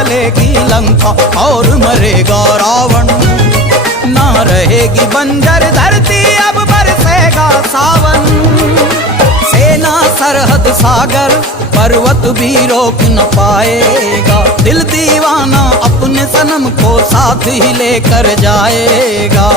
जलेगी लंका और मरेगा रावण। ना रहेगी बंजर धरती, अब बरसेगा सावन। सेना सरहद सागर पर्वत भी रोक न पाएगा। दिल दीवाना अपने सनम को साथ ही लेकर जाएगा।